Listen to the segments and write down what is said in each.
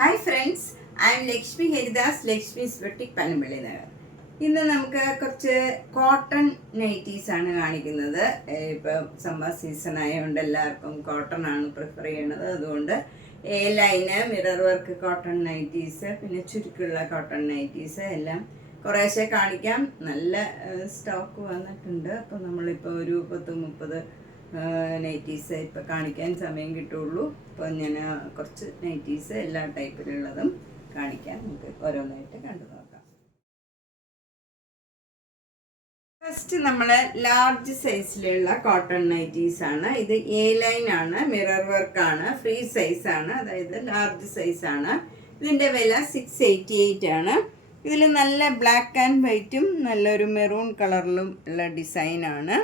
Hi friends, I M Lakshmi Haridas, Lakshmi's boutique Panampilly Nagar. ഇന്ന് നമുക്ക് കുറച്ച് കോട്ടൺ നൈറ്റീസ് ആണ് കാണിക്കുന്നത്. ഇപ്പം സമ്മർ സീസൺ ആയതുകൊണ്ട് എല്ലാവർക്കും കോട്ടൺ ആണ് പ്രിഫർ ചെയ്യണത്. അതുകൊണ്ട് A line, mirror work cotton nighties, പിന്നെ ചുരുക്കുള്ള കോട്ടൺ നൈറ്റീസ് എല്ലാം കുറേശ്ശെ കാണിക്കാം. നല്ല സ്റ്റോക്ക് വന്നിട്ടുണ്ട്. അപ്പോൾ നമ്മളിപ്പോൾ ഒരു 10-30 നൈറ്റീസ് ഇപ്പം കാണിക്കാൻ സമയം കിട്ടുള്ളൂ. അപ്പോൾ ഞാൻ കുറച്ച് നൈറ്റീസ് എല്ലാ ടൈപ്പിലുള്ളതും കാണിക്കാൻ നമുക്ക് ഓരോന്നായിട്ട് കണ്ടു നോക്കാം. ഫസ്റ്റ് നമ്മൾ ലാർജ് സൈസിലുള്ള കോട്ടൺ നൈറ്റീസ് ആണ്. ഇത് എ ലൈൻ ആണ്, മിറർ വർക്ക് ആണ്, ഫ്രീ സൈസ് ആണ്, അതായത് ലാർജ് സൈസ് ആണ്. ഇതിൻ്റെ വില 688 ആണ്. ഇതിൽ നല്ല ബ്ലാക്ക് ആൻഡ് വൈറ്റും നല്ലൊരു മെറൂൺ കളറിലും ഉള്ള ഡിസൈനാണ്.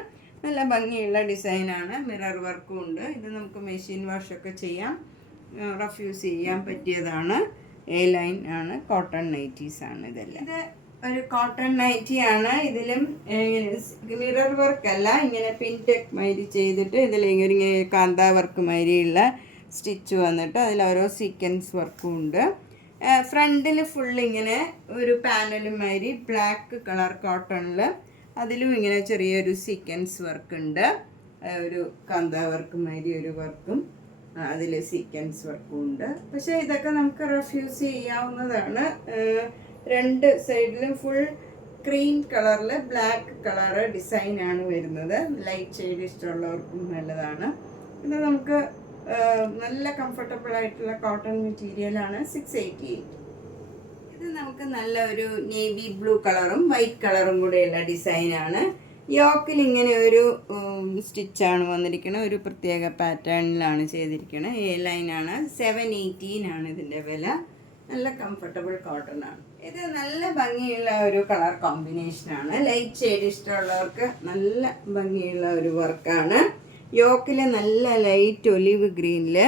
നല്ല ഭംഗിയുള്ള ഡിസൈനാണ്. മിറർ വർക്കും ഉണ്ട്. ഇത് നമുക്ക് മെഷീൻ വാഷൊക്കെ ചെയ്യാം, റഫ് യൂസ് ചെയ്യാൻ പറ്റിയതാണ്. എ ലൈൻ ആണ്, കോട്ടൺ നൈറ്റീസ് ആണ് ഇതെല്ലാം. ഇത് ഒരു കോട്ടൺ നൈറ്റി ആണ്. ഇതിലും മിറർ വർക്ക് അല്ല, ഇങ്ങനെ പിൻടെക് മാതിരി ചെയ്തിട്ട് ഇതിലിങ്ങനെ കാന്താ വർക്ക് മാതിരിയുള്ള സ്റ്റിച്ച് വന്നിട്ട് അതിൽ ഓരോ സീക്വൻസ് വർക്കും ഉണ്ട്. ഫ്രണ്ടിൽ ഫുൾ ഇങ്ങനെ ഒരു പാനൽ മാതിരി ബ്ലാക്ക് കളർ കോട്ടണിൽ അതിലും ഇങ്ങനെ ചെറിയൊരു സീക്വൻസ് വർക്ക് ഉണ്ട്. ഒരു കാന്താ വർക്ക് മാതിരി ഒരു വർക്കും അതിൽ സീക്വൻസ് വർക്കും ഉണ്ട്. പക്ഷേ ഇതൊക്കെ നമുക്ക് റഫ് യൂസ് ചെയ്യാവുന്നതാണ്. രണ്ട് സൈഡിലും ഫുൾ ക്രീം കളറിൽ ബ്ലാക്ക് കളറ് ഡിസൈനാണ് വരുന്നത്. ലൈറ്റ് ഷെയ്ഡ് ഇഷ്ടമുള്ളവർക്കും നല്ലതാണ്. ഇത് നമുക്ക് നല്ല കംഫർട്ടബിൾ ആയിട്ടുള്ള കോട്ടൺ മെറ്റീരിയലാണ്. 688. ഇത് നമുക്ക് നല്ല ഒരു നേവി ബ്ലൂ കളറും വൈറ്റ് കളറും കൂടെയുള്ള ഡിസൈനാണ്. യോക്കിൽ ഇങ്ങനെ ഒരു സ്റ്റിച്ചാണ് വന്നിരിക്കുന്നത്. ഒരു പ്രത്യേക പാറ്റേണിലാണ് ചെയ്തിരിക്കുന്നത്. എ ലൈനാണ്. 718 ആണ് ഇതിൻ്റെ വില. നല്ല കംഫർട്ടബിൾ കോട്ടൺ ആണ്. ഇത് നല്ല ഭംഗിയുള്ള ഒരു കളർ കോമ്പിനേഷനാണ്. ലൈറ്റ് ഷെയ്ഡ് ഇഷ്ടമുള്ളവർക്ക് നല്ല ഭംഗിയുള്ള ഒരു വർക്കാണ്. യോക്കിൽ നല്ല ലൈറ്റ് ഒലിവ് ഗ്രീനിൽ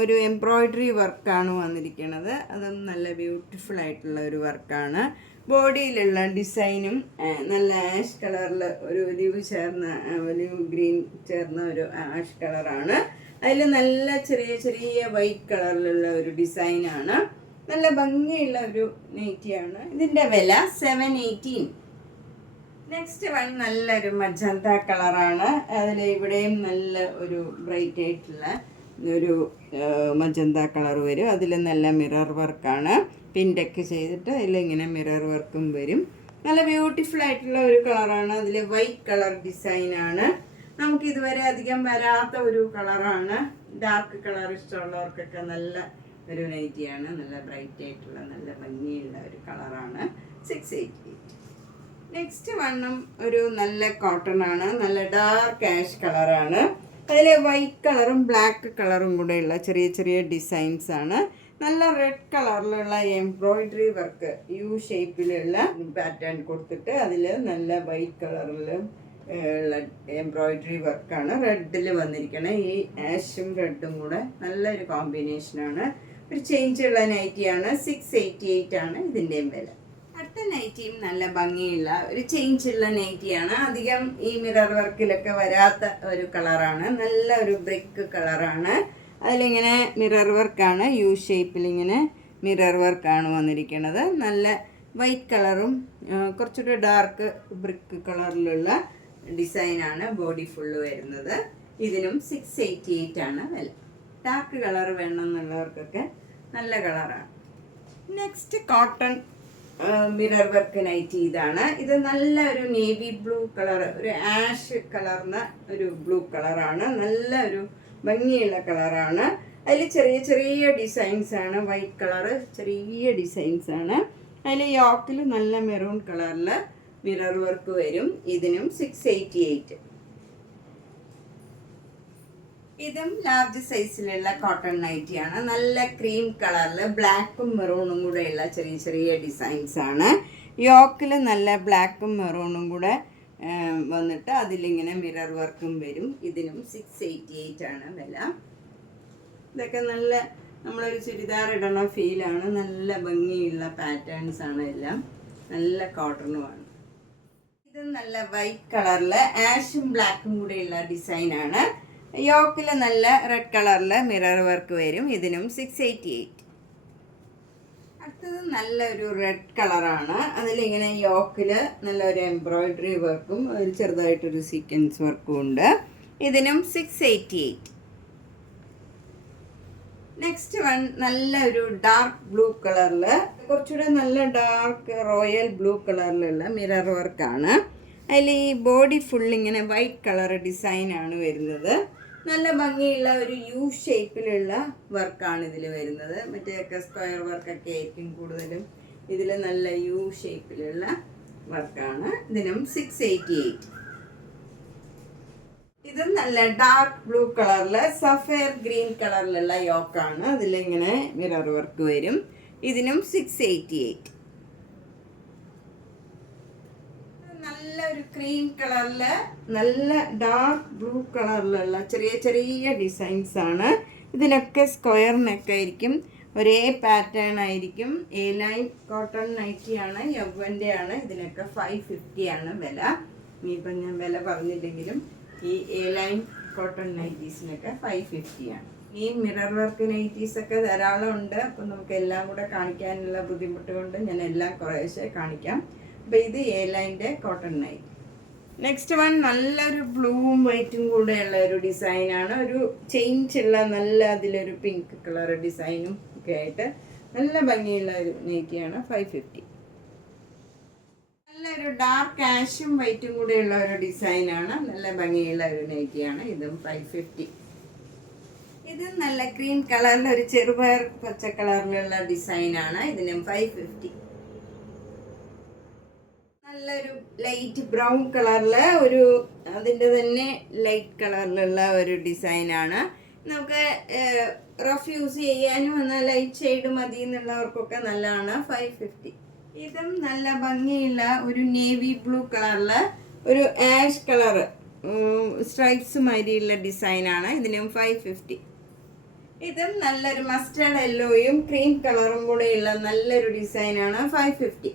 ഒരു എംബ്രോയ്ഡറി വർക്കാണ് വന്നിരിക്കുന്നത്. അതും നല്ല ബ്യൂട്ടിഫുൾ ആയിട്ടുള്ള ഒരു വർക്കാണ്. ബോഡിയിലുള്ള ഡിസൈനും നല്ല ആഷ് കളറിൽ ഒരു ഒലിവ് ഗ്രീൻ ചേർന്ന ഒരു ആഷ് കളറാണ്. അതിൽ നല്ല ചെറിയ ചെറിയ വൈറ്റ് കളറിലുള്ള ഒരു ഡിസൈനാണ്. നല്ല ഭംഗിയുള്ള ഒരു നൈറ്റിയാണ്. ഇതിൻ്റെ വില 718. നെക്സ്റ്റ് വൺ നല്ലൊരു മജന്ത കളറാണ്. അതിൽ ഇവിടെയും നല്ല ഒരു ബ്രൈറ്റ് ആയിട്ടുള്ള ഒരു മജന്ത കളർ വരും. അതിൽ നല്ല മിറർ വർക്കാണ്. പിൻടെക്ക് ചെയ്തിട്ട് അതിലിങ്ങനെ മിറർ വർക്കും വരും. നല്ല ബ്യൂട്ടിഫുൾ ആയിട്ടുള്ള ഒരു കളറാണ്. അതിൽ വൈറ്റ് കളർ ഡിസൈനാണ്. നമുക്ക് ഇതുവരെ അധികം വരാത്ത ഒരു കളറാണ്. ഡാർക്ക് കളർ ഇഷ്ടമുള്ളവർക്കൊക്കെ നല്ല ഒരു നൈറ്റിയാണ്. നല്ല ബ്രൈറ്റ് ആയിട്ടുള്ള നല്ല ഭംഗിയുള്ള ഒരു കളറാണ്. 688. നെക്സ്റ്റ് വണ്ണും ഒരു നല്ല കോട്ടൺ ആണ്. നല്ല ഡാർക്ക് ആഷ് കളറാണ്. അതിൽ വൈറ്റ് കളറും ബ്ലാക്ക് കളറും കൂടെയുള്ള ചെറിയ ചെറിയ ഡിസൈൻസ് ആണ്. നല്ല റെഡ് കളറിലുള്ള എംബ്രോയ്ഡറി വർക്ക് യു ഷേപ്പിലുള്ള പാറ്റേൺ കൊടുത്തിട്ട് അതിൽ നല്ല വൈറ്റ് കളറിൽ ഉള്ള എംബ്രോയ്ഡറി വർക്കാണ് റെഡിൽ വന്നിരിക്കുന്നത്. ഈ ആഷും റെഡും കൂടെ നല്ലൊരു കോമ്പിനേഷനാണ്. ഒരു ചേഞ്ചുള്ള നൈറ്റിയാണ്. 688 ആണ് ഇതിൻ്റെയും വില. അടുത്ത നൈറ്റിയും നല്ല ഭംഗിയുള്ള ഒരു ചേഞ്ചുള്ള നൈറ്റിയാണ്. അധികം ഈ മിറർ വർക്കിലൊക്കെ വരാത്ത ഒരു കളറാണ്. നല്ല ഒരു ബ്രിക്ക് കളറാണ്. അതിലിങ്ങനെ മിറർ വർക്കാണ്. യു ഷേപ്പിൽ ഇങ്ങനെ മിറർ വർക്കാണ് വന്നിരിക്കുന്നത്. നല്ല വൈറ്റ് കളറും കുറച്ചുകൂടി ഡാർക്ക് ബ്രിക്ക് കളറിലുള്ള ഡിസൈനാണ് ബോഡി ഫുള്ള് വരുന്നത്. ഇതിനും 688 ആണ് വില. ഡാർക്ക് കളർ വേണമെന്നുള്ളവർക്കൊക്കെ നല്ല കളറാണ്. Next cotton mirror work nighty ഇതാണ്. ഇത് നല്ല ഒരു നേവി ബ്ലൂ കളർ, ഒരു ആഷ് കളർന്ന ഒരു ബ്ലൂ കളറാണ്. നല്ല ഒരു ഭംഗിയുള്ള കളറാണ്. അതിൽ ചെറിയ ചെറിയ ഡിസൈൻസ് ആണ്. വൈറ്റ് കളറ് ചെറിയ ഡിസൈൻസ് ആണ്. അതിൽ യോക്കിൽ നല്ല മെറൂൺ കളറിൽ മിറർ വർക്ക് വരും. ഇതിനും 688. ഇതും ലാർജ് സൈസിലുള്ള കോട്ടൺ നൈറ്റിയാണ്. നല്ല ക്രീം കളറിൽ ബ്ലാക്കും മെറൂണും കൂടെയുള്ള ചെറിയ ചെറിയ ഡിസൈൻസ് ആണ്. യോക്കിൽ നല്ല ബ്ലാക്കും മെറൂണും കൂടെ വന്നിട്ട് അതിലിങ്ങനെ മിറർ വർക്കും വരും. ഇതിനും 688 ആണ് വില. ഇതൊക്കെ നല്ല നമ്മളൊരു ചുരിദാർ ഇടണ ഫീലാണ്. നല്ല ഭംഗിയുള്ള പാറ്റേൺസ് ആണ് എല്ലാം. നല്ല കോട്ടണുമാണ്. ഇത് നല്ല വൈറ്റ് കളറിൽ ആഷും ബ്ലാക്കും കൂടെയുള്ള ഡിസൈനാണ്. യോക്കിൽ നല്ല റെഡ് കളറിൽ മിറർ വർക്ക് വരും. ഇതിനും 688. അടുത്തത് നല്ലൊരു റെഡ് കളറാണ്. അതിലിങ്ങനെ യോക്കിൽ നല്ലൊരു എംബ്രോയിഡറി വർക്കും അതിൽ ചെറുതായിട്ടൊരു സീക്വൻസ് വർക്കും ഉണ്ട്. ഇതിനും 688. നെക്സ്റ്റ് വൺ നല്ലൊരു ഡാർക്ക് ബ്ലൂ കളറിൽ, കുറച്ചുകൂടെ നല്ല ഡാർക്ക് റോയൽ ബ്ലൂ കളറിലുള്ള മിറർ വർക്കാണ്. അതിൽ ഈ ബോഡി ഫുള്ളിങ്ങനെ വൈറ്റ് കളർ ഡിസൈനാണ് വരുന്നത്. നല്ല ഭംഗിയുള്ള ഒരു യു ഷേപ്പിലുള്ള വർക്കാണ് ഇതിൽ വരുന്നത്. മറ്റേയൊക്കെ സ്ക്വയർ വർക്കൊക്കെ ആയിരിക്കും കൂടുതലും. ഇതിൽ നല്ല യു ഷേപ്പിലുള്ള വർക്കാണ്. ഇതിനും 688. ഇത് നല്ല ഡാർക്ക് ബ്ലൂ കളറിൽ സഫയർ ഗ്രീൻ കളറിലുള്ള യോക്കാണ്. അതിലിങ്ങനെ മിറർ വർക്ക് വരും. ഇതിനും 688. നല്ലൊരു ക്രീം കളറിൽ നല്ല ഡാർക്ക് ബ്ലൂ കളറിലുള്ള ചെറിയ ചെറിയ ഡിസൈൻസ് ആണ്. ഇതിനൊക്കെ സ്ക്വയർ നെക്കായിരിക്കും, ഒരേ പാറ്റേൺ ആയിരിക്കും. എ ലൈൻ കോട്ടൺ നൈറ്റിയാണ്, യവ്വൻ്റെ ആണ്. ഇതിനൊക്കെ 550 ആണ് വില. ഇനിയിപ്പം ഞാൻ വില പറഞ്ഞില്ലെങ്കിലും ഈ എ ലൈൻ കോട്ടൺ നൈറ്റീസിനൊക്കെ 550 ആണ്. ഈ മിറർ വർക്ക് നൈറ്റീസൊക്കെ ധാരാളം ഉണ്ട്. അപ്പം നമുക്ക് എല്ലാം കൂടെ കാണിക്കാനുള്ള ബുദ്ധിമുട്ട് കൊണ്ട് ഞാൻ എല്ലാം കുറേശ്ശെ കാണിക്കാം. അപ്പോൾ ഇത് എ ലൈൻ്റെ കോട്ടൺ നൈറ്റി. നെക്സ്റ്റ് വൺ നല്ലൊരു ബ്ലൂവും വൈറ്റും കൂടെയുള്ള ഒരു ഡിസൈനാണ്. ഒരു ചേഞ്ച് ഉള്ള നല്ല അതിലൊരു പിങ്ക് കളർ ഡിസൈനും ഒക്കെ ആയിട്ട് നല്ല ഭംഗിയുള്ള ഒരു നൈറ്റിയാണ്. 550. നല്ലൊരു ഡാർക്ക് ആഷും വൈറ്റും കൂടെയുള്ള ഒരു ഡിസൈനാണ്. നല്ല ഭംഗിയുള്ള ഒരു നൈറ്റിയാണ്. ഇതും 550. ഇത് നല്ല ക്രീം കളറിൽ ഒരു ചെറുപയർ പച്ച കളറിലുള്ള ഡിസൈനാണ്. ഇതിനും 550. നല്ലൊരു ലൈറ്റ് ബ്രൗൺ കളറിൽ ഒരു അതിൻ്റെ തന്നെ ലൈറ്റ് കളറിലുള്ള ഒരു ഡിസൈനാണ്. നമുക്ക് റഫ് യൂസ് ചെയ്യാനും എന്നാൽ ലൈറ്റ് ഷെയ്ഡ് മതി എന്നുള്ളവർക്കൊക്കെ നല്ലതാണ്. 550. ഇതും നല്ല ഭംഗിയുള്ള ഒരു നേവി ബ്ലൂ കളറിൽ ഒരു ആഷ് കളറ് സ്ട്രൈപ്സ് മാതിരിയുള്ള ഡിസൈനാണ്. ഇതിനും 550. ഇതും നല്ലൊരു മസ്റ്റേർഡ് യെല്ലോയും ക്രീം കളറും കൂടെയുള്ള നല്ലൊരു ഡിസൈനാണ്. 550.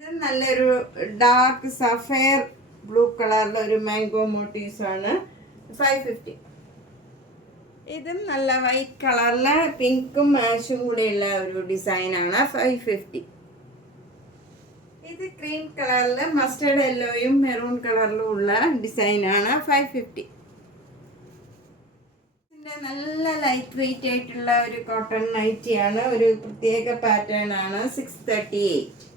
ഇത് നല്ലൊരു ഡാർക്ക് സഫയർ ബ്ലൂ കളറിലെ ഒരു മാംഗോ മോട്ടീവ്സ് ആണ്. 550. ഇതും നല്ല വൈറ്റ് കളറിലെ പിങ്കും ആഷും കൂടെയുള്ള ഒരു ഡിസൈനാണ്. 550. ഇത് ക്രീം കളറിൽ മസ്റ്റേർഡ് യെല്ലോയും മെറൂൺ കളറിലും ഉള്ള ഡിസൈനാണ്. 550. ഇതിൻ്റെ നല്ല ലൈറ്റ് വെയിറ്റ് ആയിട്ടുള്ള ഒരു കോട്ടൺ നൈറ്റിയാണ്. ഒരു പ്രത്യേക പാറ്റേൺ ആണ്. 638.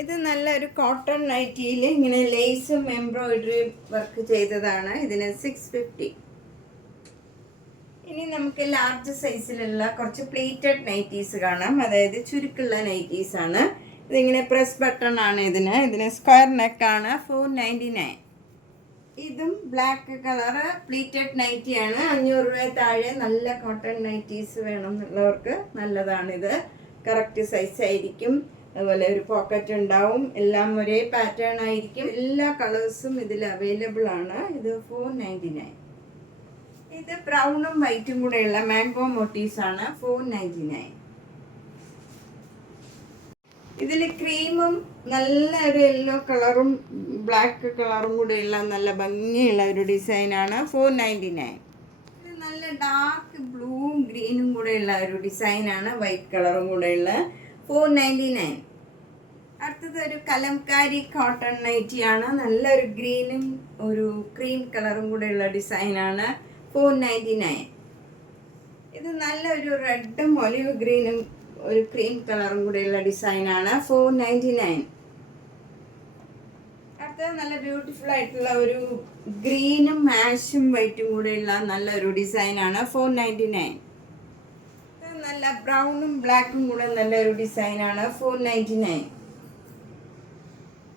ഇത് നല്ലൊരു കോട്ടൺ നൈറ്റിയിൽ ഇങ്ങനെ ലേസും എംബ്രോയിഡറി വർക്ക് ചെയ്തതാണ്. ഇതിന് 650. ഇനി നമുക്ക് ലാർജ് സൈസിലുള്ള കുറച്ച് പ്ലേറ്റഡ് നൈറ്റീസ് കാണാം. അതായത് ചുരുക്കുള്ള നൈറ്റീസ് ആണ്. ഇതിങ്ങനെ പ്രസ് ബട്ടൺ ആണ്. ഇതിന് സ്ക്വയർ നെക്കാണ്. 499. ഇതും ബ്ലാക്ക് കളറ് പ്ലേറ്റഡ് നൈറ്റിയാണ്. 500 രൂപ താഴെ നല്ല കോട്ടൺ നൈറ്റീസ് വേണം എന്നുള്ളവർക്ക് നല്ലതാണിത്. കറക്റ്റ് സൈസ് ആയിരിക്കും. അതുപോലെ ഒരു പോക്കറ്റ് ഉണ്ടാവും. എല്ലാം ഒരേ പാറ്റേൺ ആയിരിക്കും. എല്ലാ കളേഴ്സും ഇതിൽ അവൈലബിൾ ആണ്. ഇത് 499. ഇത് ബ്രൗണും വൈറ്റും കൂടെയുള്ള മാംഗോ മോട്ടീവ്സ് ആണ്. 499. ഇതിൽ ക്രീമും നല്ല ഒരു യെല്ലോ കളറും ബ്ലാക്ക് കളറും കൂടെയുള്ള നല്ല ഭംഗിയുള്ള ഒരു ഡിസൈനാണ്. 499. ഇത് നല്ല ഡാർക്ക് ബ്ലൂവും ഗ്രീനും കൂടെയുള്ള ഒരു ഡിസൈനാണ്. വൈറ്റ് കളറും കൂടെയുള്ള 499. അടുത്തത് ഒരു കലംകാരി കോട്ടൺ നൈറ്റിയാണ്. നല്ലൊരു ഗ്രീനും ഒരു ക്രീം കളറും കൂടെയുള്ള ഡിസൈനാണ്. 499. ഇത് നല്ലൊരു റെഡും ഒലിവ് ഗ്രീനും ഒരു ക്രീം കളറും കൂടെയുള്ള ഡിസൈനാണ്. 499. അടുത്തത് നല്ല ബ്യൂട്ടിഫുൾ ആയിട്ടുള്ള ഒരു ഗ്രീനും ആഷും വൈറ്റും കൂടെയുള്ള നല്ലൊരു ഡിസൈനാണ്. 499. നല്ല ബ്രൗണും ബ്ലാക്കും കൂടെ നല്ലൊരു ഡിസൈനാണ്. 499.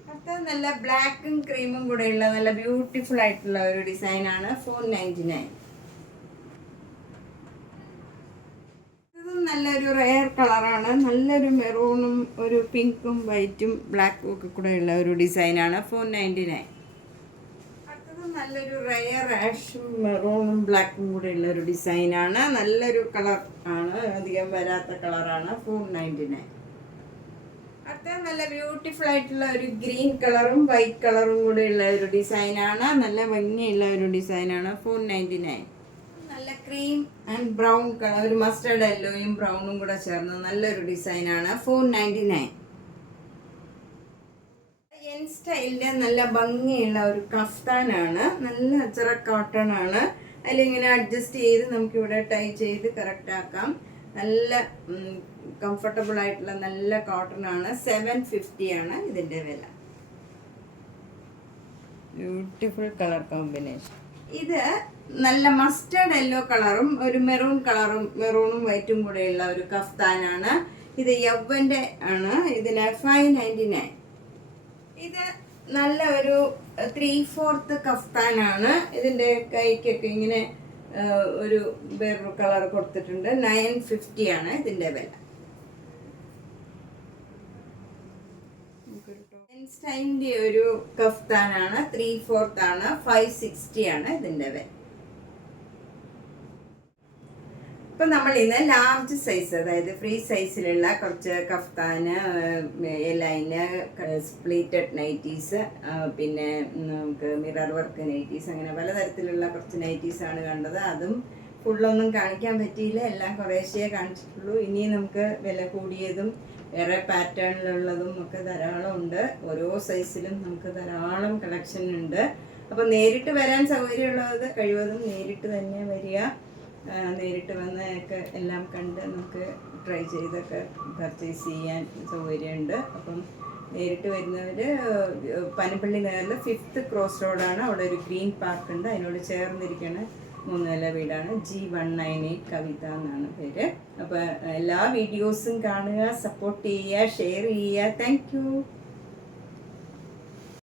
അടുത്തത് നല്ല ബ്ലാക്കും ക്രീമും കൂടെയുള്ള നല്ല ബ്യൂട്ടിഫുൾ ആയിട്ടുള്ള ഒരു ഡിസൈനാണ്. 499. നല്ലൊരു റെയർ കളറാണ്. നല്ലൊരു മെറൂണും ഒരു പിങ്കും വൈറ്റും ബ്ലാക്കും ഒക്കെ കൂടെയുള്ള ഒരു ഡിസൈനാണ്. 499. അടുത്തത് നല്ലൊരു റെയർ ആഷും മെറൂണും ബ്ലാക്കും കൂടെയുള്ള ഒരു ഡിസൈനാണ്. നല്ലൊരു കളർ ആണ്. അധികം വരാത്ത കളറാണ്. 499. അടുത്തത് നല്ല ബ്യൂട്ടിഫുൾ ആയിട്ടുള്ള ഒരു ഗ്രീൻ കളറും വൈറ്റ് കളറും കൂടെയുള്ള ഒരു ഡിസൈനാണ്. നല്ല ഭംഗിയുള്ള ഒരു ഡിസൈനാണ്. 499. നല്ല ക്രീം ആൻഡ് ബ്രൗൺ കളർ, ഒരു മസ്റ്റർഡ് യെല്ലോയും ബ്രൗണും കൂടെ ചേർന്ന് നല്ലൊരു ഡിസൈനാണ്. 499. എൻ സ്റ്റൈലിൻ്റെ നല്ല ഭംഗിയുള്ള ഒരു കഫ്താനാണ്. നല്ല അച്ചറ കോട്ടൺ ആണ്. അതിലിങ്ങനെ അഡ്ജസ്റ്റ് ചെയ്ത് നമുക്കിവിടെ ടൈ ചെയ്ത് കറക്റ്റ് ആക്കാം. നല്ല കംഫർട്ടബിൾ ആയിട്ടുള്ള നല്ല കോട്ടൺ ആണ്. 750 ആണ് ഇതിൻ്റെ വില. Beautiful colour combination. ഇത് നല്ല മസ്റ്റർഡ് യെല്ലോ കളറും ഒരു മെറൂണും വൈറ്റും കൂടെയുള്ള ഒരു കഫ്താനാണ്. ഇത് യവ്വൻ്റെ ആണ്. ഇതിന് 599. ഇത് നല്ല ഒരു 3/4 കഫ്താനാണ്. ഇതിൻ്റെ കൈക്കൊക്കെ ഇങ്ങനെ ഒരു വേറൊരു കളർ കൊടുത്തിട്ടുണ്ട്. 950 ആണ് ഇതിൻ്റെ വില. ഐൻസ്റ്റൈൻ്റെ ഒരു കഫ്താനാണ്. 3/4 ആണ്. 560 ആണ് ഇതിൻ്റെ വില. ഇപ്പം നമ്മൾ ഇന്ന് ലാർജ് സൈസ്, അതായത് ഫ്രീ സൈസിലുള്ള കുറച്ച് കഫ്താന്, എലൈന്, സ്പ്ലിറ്റഡ് നൈറ്റീസ്, പിന്നെ നമുക്ക് മിറർ വർക്ക് നൈറ്റീസ്, അങ്ങനെ പലതരത്തിലുള്ള കുറച്ച് നൈറ്റീസാണ് കണ്ടത്. അതും ഫുള്ളൊന്നും കാണിക്കാൻ പറ്റിയില്ല, എല്ലാം കുറേശ്ശേ കാണിച്ചിട്ടുള്ളൂ. ഇനി നമുക്ക് വില കൂടിയതും വേറെ പാറ്റേണിലുള്ളതും ഒക്കെ ധാരാളം ഉണ്ട്. ഓരോ സൈസിലും നമുക്ക് ധാരാളം കളക്ഷൻ ഉണ്ട്. അപ്പോൾ നേരിട്ട് വരാൻ സൗകര്യമുള്ളത് കഴിവതും നേരിട്ട് തന്നെ വരിക. നേരിട്ട് വന്നൊക്കെ എല്ലാം കണ്ട് നമുക്ക് ട്രൈ ചെയ്തൊക്കെ പർച്ചേസ് ചെയ്യാൻ സൗകര്യമുണ്ട്. അപ്പം നേരിട്ട് വരുന്നവർ പനപ്പള്ളി നഗറിൽ 5th ക്രോസ് റോഡാണ്. അവിടെ ഒരു ഗ്രീൻ പാർക്ക് ഉണ്ട്. അതിനോട് ചേർന്നിരിക്കുന്ന 3 നില വീടാണ്. G198 കവിത എന്നാണ് പേര്. അപ്പോൾ എല്ലാ വീഡിയോസും കാണുക, സപ്പോർട്ട് ചെയ്യുക, ഷെയർ ചെയ്യുക. Thank you.